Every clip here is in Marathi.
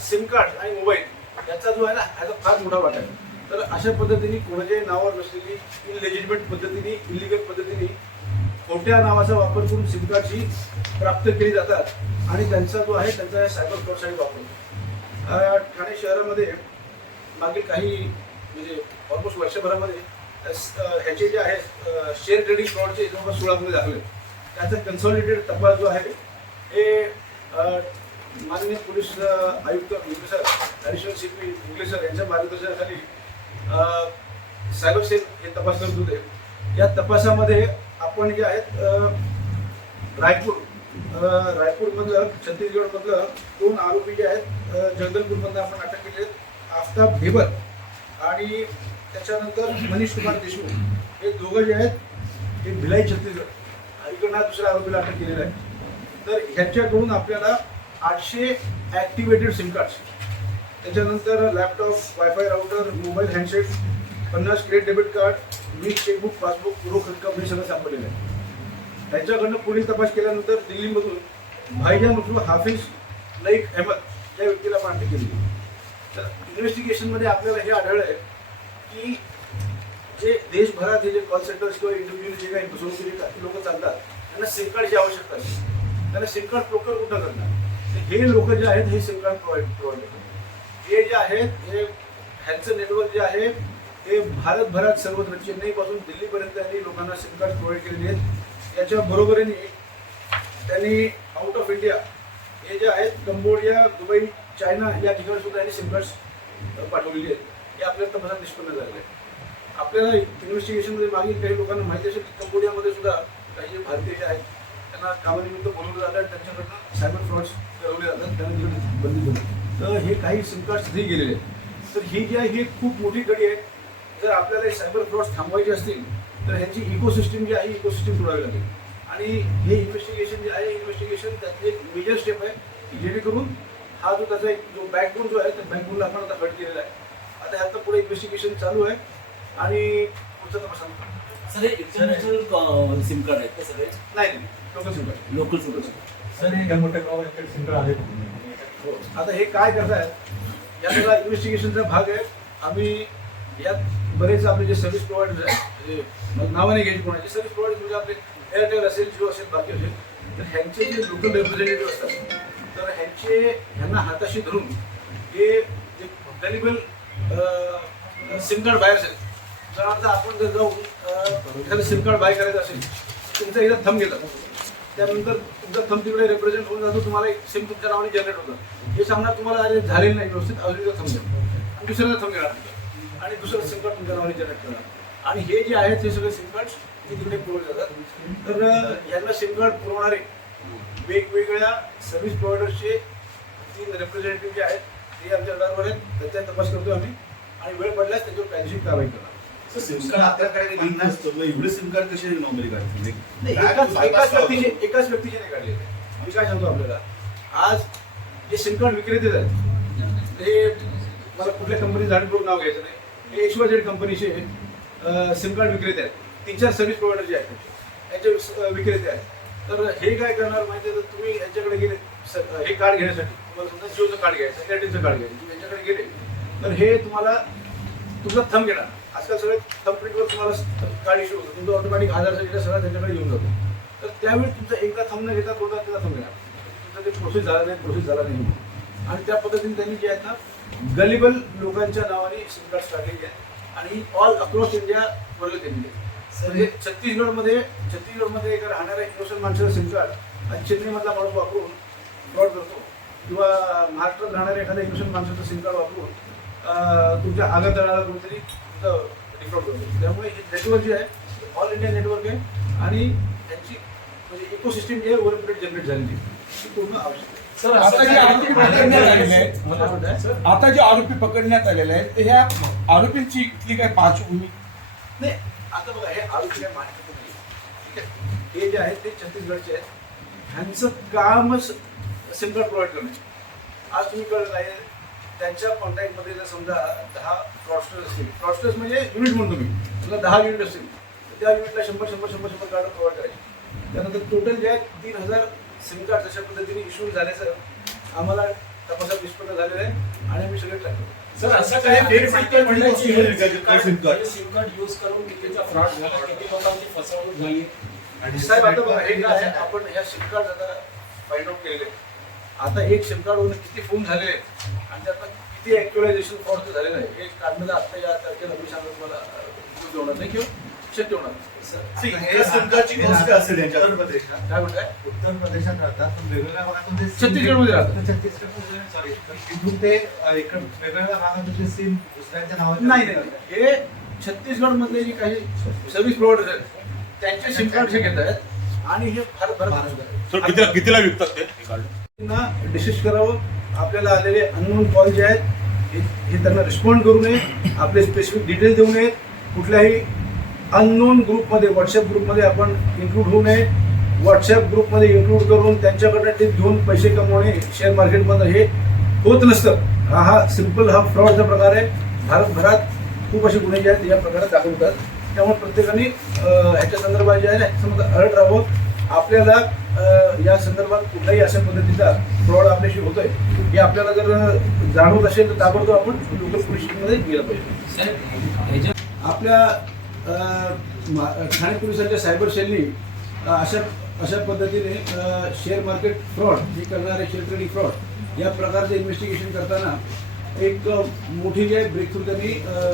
सिम कार्ड आणि मोबाईल याचा जो आहे ना ह्याचा फार मोठा वाटा आहे. तर अशा पद्धतीने कोणाच्याही नावावर नसलेली इनलेजिटमेट पद्धतीने इलिगल पद्धतीने खोट्या नावाचा वापर करून सिम कार्डची प्राप्त केली जातात आणि त्यांचा जो आहे त्यांचा सायबर फ्रॉडसाठी वापर. ठाणे शहरामध्ये मागील काही म्हणजे ऑलमोस्ट वर्षभरामध्ये ह्याचे जे आहे शेअर ट्रेडिंग फ्रॉडचे जवळपास सोळा गुन्हे दाखले त्याचा कन्सॉलिडेटेड तपास जो आहे हे माननीय पोलीस आयुक्त sir additional C P English sir यांच्या मार्गदर्शनाखाली सायबर सेल हे तपास करत होते. या तपासामध्ये आपण जे आहेत रायपूर रायपूरमधलं छत्तीसगडमधलं दोन आरोपी जे आहेत अं, जगदलपूरमधनं आपण अटक केले आहेत आफ्ताब भेबर आणि त्याच्यानंतर मनीष कुमार देशमुख हे दोघं जे आहेत हे भिलाई छत्तीसगड इकडनं दुसऱ्या आरोपीला अटक केलेलं आहे. तर ह्याच्याकडून आपल्याला आठशे ॲक्टिवेटेड सिम कार्ड्स त्याच्यानंतर laptop wifi router mobile handset पन्नास क्रेडिट डेबिट कार्ड वीज चेकबुक पासबुक रोख रक्कम हे सगळं सापडलेलं आहे. त्यांच्याकडनं पोलीस तपास केल्यानंतर दिल्लीमधून भाईजान उर्फ हाफिज लईक अहमद या व्यक्तीला आपण केली. तर इन्व्हेस्टिगेशनमध्ये आपल्याला हे आढळलं आहे की जे देशभरात हे जे कॉल सेंटर्स किंवा इंडिव्हिज्युअल जे काही फसवणुकीचे लोक चालतात त्यांना सिम कार्डची आवश्यकता असते त्यांना सिम कार्ड प्रोकर कुठं करणार? हे लोक जे आहेत हे सिम कार्ड प्रोव्हाइड करतात हे जे आहेत हे ह्यांचं नेटवर्क जे आहे हे भारतभरात सर्वत्र चेन्नईपासून दिल्लीपर्यंत यांनी लोकांना सिम कार्ड प्रोव्हाइड केलेले आहेत. याच्या बरोबरीने त्यांनी आउट ऑफ इंडिया हे जे आहेत कंबोडिया दुबई चायना या ठिकाणी सुद्धा यांनी सिम कार्ड्स पाठवलेली आहेत. हे आपल्या तपासात निष्पन्न झालेलं आहे. आपल्याला इन्व्हेस्टिगेशनमध्ये मागील काही लोकांना माहिती असेल की कंबोडियामध्ये सुद्धा काही जे भारतीय जे आहेत त्यांना कामानिमित्त बोलवलं जातं आणि त्यांच्याकडनं सायबर फ्रॉड्स करवले जातात त्यांना तिकडे बंदी केली तर हे काही सिम कार्ड्स तिथे गेलेले आहेत तर ही जी आहे ही खूप मोठी कडी आहे. जर आपल्याला सायबर फ्रॉड्स थांबवायचे असतील तर ह्यांची इकोसिस्टीम जी आहे इकोसिस्टीम तोडावी लागेल. आणि हे इन्व्हेस्टिगेशन जे आहे इन्व्हेस्टिगेशन त्यातली एक मेजर स्टेप आहे जेणेकरून हा जो त्याचा एक जो बॅकबोन जो आहे त्या बॅकबोनला आपण आता हट केलेला आहे. आता ह्याचं पुढे इन्व्हेस्टिगेशन चालू आहे. आणि पुढचं तपास आम्ही- सर हे इंटरनॅशनल सिम कार्ड आहेत का सगळे? नाही. लोकल सुद्धा सर हे मोठ्या गावाकडे सेंटर आहे. हो. आता हे काय करतायत या सगळा इन्व्हेस्टिगेशनचा भाग आहे. आम्ही यात बरेच आपले जे सर्व्हिस प्रोव्हायडर्स आहेत म्हणजे नावाने घ्यायचे कोणाचे सर्व्हिस प्रोव्हायडर्स म्हणजे आपले एअरटेल असेल जिओ असेल बाकी असेल तर ह्यांचे जे लोकल रिप्रेझेंटेटिव्ह असतात तर ह्यांचे ह्यांना हाताशी धरून हे जे गलिबल सिम कार्ड बाहेर असेल उदाहरणार्थ आपण जर जाऊन एखादं सिम कार्ड बाय करायचं असेल तुमचा एकदा थंब घेतात त्यानंतर तुमचा थंब तिकडे रिप्रेझेंट होऊन जातो तुम्हाला एक सिम तुमच्या नावाने जनरेट होतं. हे सांगणार तुम्हाला अरे झालेलं नाही व्यवस्थित अजून एकदा थंब आणि दुसऱ्याला थंब घेणार तिथं. आणि दुसरं सिम कार्ड तुमच्या नावाने जनरेट करणार आणि हे जे आहेत हे सगळे सिम कार्ड ते तिकडे पुरवले जातात. तर यांना सिम कार्ड पुरवणारे वेगवेगळ्या सर्व्हिस प्रोव्हायडर्सचे तीन रिप्रेझेंटेटिव्ह जे आहेत ते आमच्या रडारवर आहेत. त्याचा तपास करतो आम्ही. आणि वेळ पडल्यास त्याच्यावर कायदेशीर कारवाई करणार सिम कार्ड आपल्याकडे लिंक नसतो मग एवढे सिम कार्ड कसे नॉर्मली काढतील नाही, एकाच एकाच व्यक्तीचे एकाच व्यक्तीचे नाही काढलेले. मी काय सांगतो आपल्याला? आज जे सिम कार्ड विक्रेते आहेत ते मला कुठल्या कंपनी जाणीव नाव घ्यायचं नाही. हे एक्सवाय झेड कंपनीचे सिम कार्ड विक्रेते आहेत. तीन चार सर्व्हिस प्रोव्हायडर जे आहेत यांचे अं, विक्रेते आहेत. तर हे काय करणार माहिती आहे? तर तुम्ही यांच्याकडे गेले स- हे कार्ड घेण्यासाठी. तुम्हाला समजा जिओचं कार्ड घ्यायचं एअरटेलचं कार्ड घ्यायचं तुम्ही यांच्याकडे गेले. तर हे तुम्हाला तुमचा थंब घेणार. आजकाल सगळे थंब तुम्हाला कार्ड इश्यू होतो. तुमचं ऑटोमॅटिक आधारचा सगळं त्यांच्याकडे येऊन जातो. तर त्यावेळी तुमचा एकदा थंब न घेता दोनदा त्याचा थंब घेणार तुमचं ते प्रोसेस झाला नाही प्रोसेस झाला नाही. आणि त्या पद्धतीने त्यांनी जे आहेत ना गलिबल लोकांच्या नावाने सिम कार्ड काढलेली आहे. आणि ऑल अक्रॉस इंडिया भरले त्यांनी. म्हणजे छत्तीसगडमध्ये छत्तीसगडमध्ये एका राहणाऱ्या इनोसंट माणसाचं सिम कार्ड आणि चेन्नईमधला माणूस वापरून फ्रॉड करतो. किंवा महाराष्ट्रात राहणाऱ्या एखाद्या इनोसंट माणसाचं सिम कार्ड वापरून तुमच्या आगातळाला कोणतरी डिफ्रॉड करतो त्यामुळे हे नेटवर्क जे आहे ऑल इंडिया नेटवर्क आहे आणि त्यांची म्हणजे इकोसिस्टीम जे पिरियड जनरेट झालेली. ती पूर्ण आवश्यक आहे. सर आता जे आरोपी पकडण्यात आलेले आहेत आता जे आरोपी पकडण्यात आलेले आहेत ते ह्या आरोपींची इथली काय पार्श्वभूमी? नाही आता बघा हे आरोपी काय माहिती नाही ठीक आहे? हे जे आहेत ते छत्तीसगडचे आहेत. ह्यांचं कामच कार्ड प्रोव्हाइड करणे. आज तुम्ही कळत आहे त्यांच्या कॉन्टॅक्टमध्ये जर समजा दहा फ्रॉडस्टर्स असतील फ्रॉडस्टर्स म्हणजे युनिट म्हणतो मी समजा दहा युनिट असतील तर त्या युनिटला शंभर शंभर शंभर शंभर कार्ड प्रोव्हाइड करायचे त्यानंतर टोटल जे आहेत तीन हजार सिम कार्ड अशा पद्धतीने इश्यू झाल्याचं आम्हाला तपासात निष्पन्न झालेलं आहे आणि मी सगळे टाकले सर असं काय fake SIM card म्हणलं की विकायचे का SIM card? SIM card use करून कितीचा फ्रॉड झाला किती लोकांची फसवणूक झाली आणि साहेब आता बघा हे काय आहे आपण ह्या सिम कार्ड आता फाइंड आउट केलेले आहे. आता एक सिम कार्डवरून किती फोन आहेत आणि त्यातनं किती ऍक्च्युलायझेशन फ्रॉड झालेलं आहे हे काढण्याला आता या तारखेला मी सांगत तुम्हाला होणार नाही किंवा शक्य होणार नाही. हे कार्डची असेल उत्तर प्रदेशात. काय म्हणताय? उत्तर प्रदेशात राहतात पण वेगवेगळ्या भागातून छत्तीसगडमध्ये राहतात. सॉरी तिथून ते अ, इकडं वेगवेगळ्या भागातून ते सिम दुसऱ्यांच्या नाही. हे छत्तीसगड मधले जे काही सर्व्हिस प्रोव्हायडर आहेत त्यांचे सिम कार्ड हे घेत आहेत. आणि हे भारत सर कितीला कितीला विकतात ते? डिसिस करावं. आपल्याला आलेले अननोन कॉल जे आहेत हे हे त्यांना रिस्पॉन्ड करू नये आपले स्पेसिफिक डिटेल देऊ नये. कुठल्याही अननोन ग्रुपमध्ये व्हॉट्सअप ग्रुपमध्ये आपण इन्क्लूड होऊ नये. व्हॉट्सअप ग्रुपमध्ये इन्क्लूड करून त्यांच्याकडनं ते घेऊन पैसे कमवणे शेअर मार्केटमध्ये हे होत नसतं. हा हा सिंपल हा फ्रॉडचा प्रकार आहे. भारतभरात खूप असे गुन्हे जे आहेत या प्रकारात दाखवतात त्यामुळे प्रत्येकाने ह्याच्या संदर्भात जे आहे ना समजा अलर्ट राहावं. आपल्याला या संदर्भात कुठल्याही अशा पद्धतीचा फ्रॉड आपल्याशी होतोय हे आपल्याला जर जाणवत असेल तर ताबडतोब आपण लोकल पोलीस स्टेशनमध्ये गेलं पाहिजे. आपल्या मा- ठाणे पोलिसांच्या सायबर सेलनी अशा अशा पद्धतीने शेअर मार्केट फ्रॉड हे करणारे शेअर ट्रेडिंग फ्रॉड या प्रकारचं इन्व्हेस्टिगेशन करताना एक मोठी जे ब्रेक थ्रू त्यांनी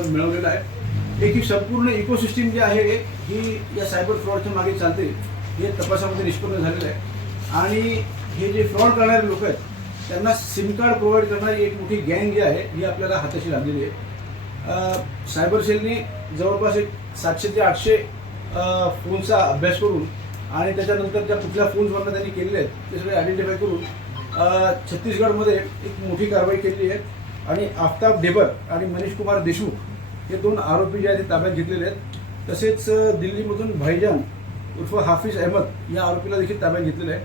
मिळवलेलं आहे. एक ही संपूर्ण इकोसिस्टीम जी आहे ही या सायबर फ्रॉडच्या मागे चालते. हे तपासामध्ये निष्पन्न झालेलं आहे. आणि हे जे फ्रॉड करणारे लोक आहेत त्यांना सिम कार्ड प्रोव्हाइड करणारी एक मोठी गँग जी आहे ही आपल्याला हाताशी लागलेली आहे. सायबर सेलने जवळपास एक सातशे ते आठशे फोनचा अभ्यास करून आणि त्याच्यानंतर ज्या कुठल्या फोन्सवरनं त्यांनी केलेले आहेत ते सगळे आयडेंटिफाय करून छत्तीसगडमध्ये एक मोठी कारवाई केलेली आहे. आणि आफताब डेबर आणि मनीष कुमार देशमुख हे दोन आरोपी जे आहेत ते ताब्यात घेतलेले आहेत. तसेच दिल्लीमधून भाईजान उर्फ हाफिज अहमद या आरोपीला देखील ताब्यात घेतलेलं आहे.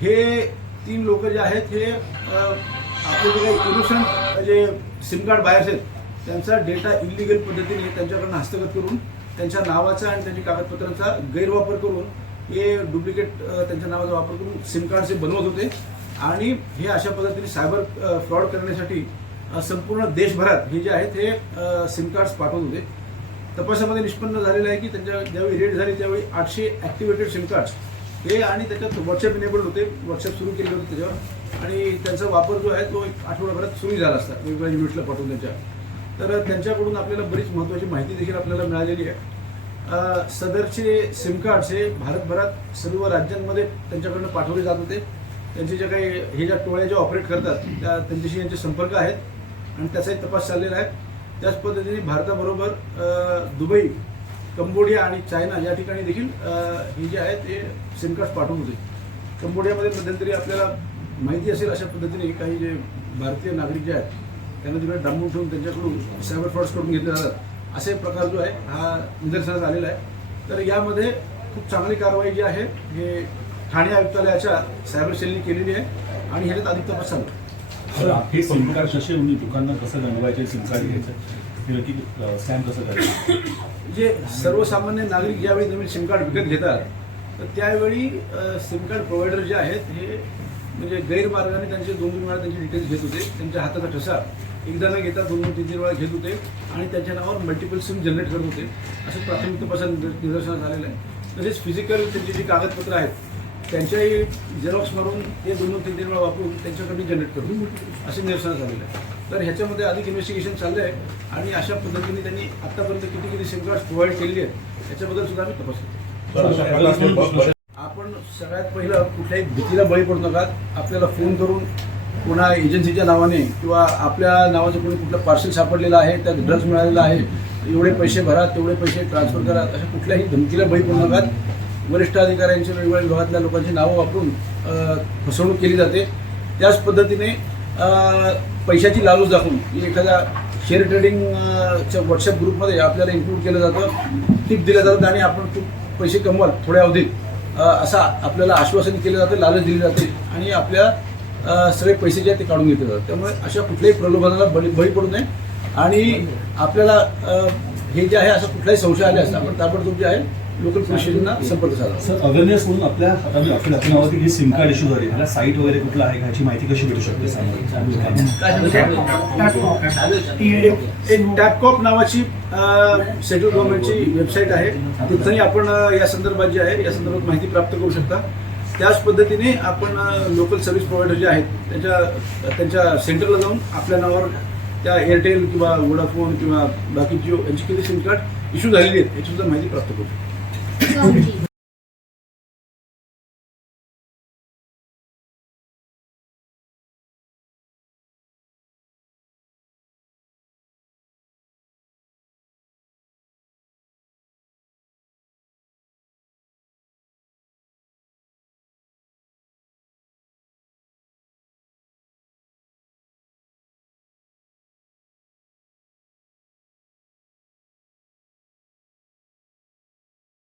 हे तीन लोक जे आहेत हे आपले जे काही इनोसंट जे सिम कार्ड बाहेर आहेत त्यांचा डेटा इलिगल पद्धतीने त्यांच्याकडनं हस्तगत करून त्यांच्या नावाचा आणि त्यांच्या कागदपत्रांचा गैरवापर करून हे डुप्लिकेट त्यांच्या नावाचा वापर करून सिम कार्डचे बनवत होते. आणि हे अशा पद्धतीने सायबर फ्रॉड करण्यासाठी संपूर्ण देशभरात हे जे आहेत हे सिम कार्ड्स पाठवत होते. तपासामध्ये निष्पन्न झालेलं आहे की त्यांच्या ज्यावेळी रेड झाली त्यावेळी आठशे ॲक्टिवेटेड सिम कार्ड्स हे आणि त्याच्यात व्हॉट्सअप इनेबल्ड होते. व्हॉट्सअप सुरू केले होते त्याच्यावर. आणि त्यांचा वापर जो आहे तो एक आठवड्याभरात सुरू झाला असता. वेगवेगळ्या युनिट्सला पाठवून त्यांच्या. तर त्यांच्याकडून आपल्याला बरीच महत्त्वाची माहिती देखील आपल्याला मिळालेली आहे. सदरचे सिम कार्ड्स हे भारतभरात सर्व राज्यांमध्ये त्यांच्याकडनं पाठवले जात होते. त्यांचे जे काही हे ज्या टोळ्या ज्या ऑपरेट करतात त्या त्यांच्याशी यांचे संपर्क आहेत. आणि त्याचाही तपास चाललेला आहे. त्याच पद्धतीने भारताबरोबर दुबई कंबोडिया आणि चायना या ठिकाणी देखील हे जे आहेत ते सिम कार्ड्स पाठवून होते. कंबोडियामध्ये मध्यंतरी आपल्याला माहिती असेल अशा पद्धतीने काही जे भारतीय नागरिक जे आहेत त्यांना तिकडे डांबून ठेवून त्यांच्याकडून सायबर फ्रॉड्स करून घेतले जातात. असे प्रकार जो आहे हा निदर्शनास आलेला आहे. तर यामध्ये खूप चांगली कारवाई जी आहे हे ठाणे आयुक्तालयाच्या सायबर सेलनी केलेली आहे आणि ह्याच्यात अधिक तपास चालू हे संस्कार कसे म्हणजे लोकांना कसं गणवायचे सिम घ्यायचं हे की स्कॅन कसं करायचं जे सर्वसामान्य नागरिक ज्यावेळी नवीन सिम कार्ड विकत घेतात तर त्यावेळी सिम कार्ड प्रोव्हायडर जे आहेत हे म्हणजे गैरमार्गाने त्यांचे दोन दोन वेळा त्यांचे डिटेल्स घेत होते. त्यांच्या हाताचा ठसा एकदा न घेता दोन दोन तीन तीन वेळा घेत होते आणि त्यांच्या नावावर मल्टिपल सिम जनरेट करत होते. असं प्राथमिक तपासात निदर्शनात आलेलं आहे. तसेच फिजिकल त्यांची जी कागदपत्रं आहेत त्यांच्याही झेरॉक्स मारून ते दोन दोन तीन तीन वेळा वापरून त्यांच्याकडे जनरेट करू असे निरसन झालेलं आहे. तर ह्याच्यामध्ये अधिक इन्व्हेस्टिगेशन चाललं आहे आणि अशा पद्धतीने त्यांनी आतापर्यंत किती किती सिम कार्ड प्रोव्हाइड केली आहेत याच्याबद्दल सुद्धा आम्ही तपास आपण सगळ्यात पहिलं कुठल्याही भीतीला बळी पडू नका. आपल्याला फोन करून कोणा एजन्सीच्या नावाने किंवा आपल्या नावाचं कोणी कुठलं पार्सल सापडलेलं आहे त्यात ड्रग्ज मिळालेला आहे एवढे पैसे भरा तेवढे पैसे ट्रान्सफर करा अशा कुठल्याही धमकीला बळी पडू नका. वरिष्ठ अधिकाऱ्यांचे वेगवेगळ्या विभागातल्या लोकांची नावं वापरून फसवणूक केली जाते. त्याच पद्धतीने पैशाची लालूच दाखवून की एखाद्या शेअर ट्रेडिंगच्या व्हॉट्सअप ग्रुपमध्ये आपल्याला इन्क्लूड केलं जातं टिप दिल्या जातात आणि आपण खूप पैसे कमवाल थोड्या अवधीत. असा आपल्याला आश्वासन केलं जातं लालच दिली जाते आणि आपल्या सगळे पैसे जे आहेत ते काढून घेतले जातात. त्यामुळे अशा कुठल्याही प्रलोभनाला बळी बळी पडू नये आणि आपल्याला हे जे आहे असं कुठलाही संशय आल्यास आपण ताबडतोब जे आहे लोकल पोलीस स्टेशनला संपर्क साधा. सर अवेअरनेस म्हणून आपल्या आपल्या नावावरती ही सिम कार्ड इश्यू झाली. त्याला साईट वगैरे कुठला आहे का ह्याची माहिती कशी भेटू शकते एक टॅपकॉप नावाची सेंट्रल गव्हर्नमेंटची वेबसाईट आहे. तिथंही आपण या संदर्भात जे आहे या संदर्भात माहिती प्राप्त करू शकता. त्याच पद्धतीने आपण लोकल सर्व्हिस प्रोव्हायडर जे आहेत त्यांच्या त्यांच्या सेंटरला जाऊन आपल्या नावावर त्या एअरटेल किंवा वोडाफोन किंवा बाकी जिओ यांची किती सिम कार्ड इश्यू झालेली आहेत याची सुद्धा माहिती प्राप्त करू शकतो. 赠品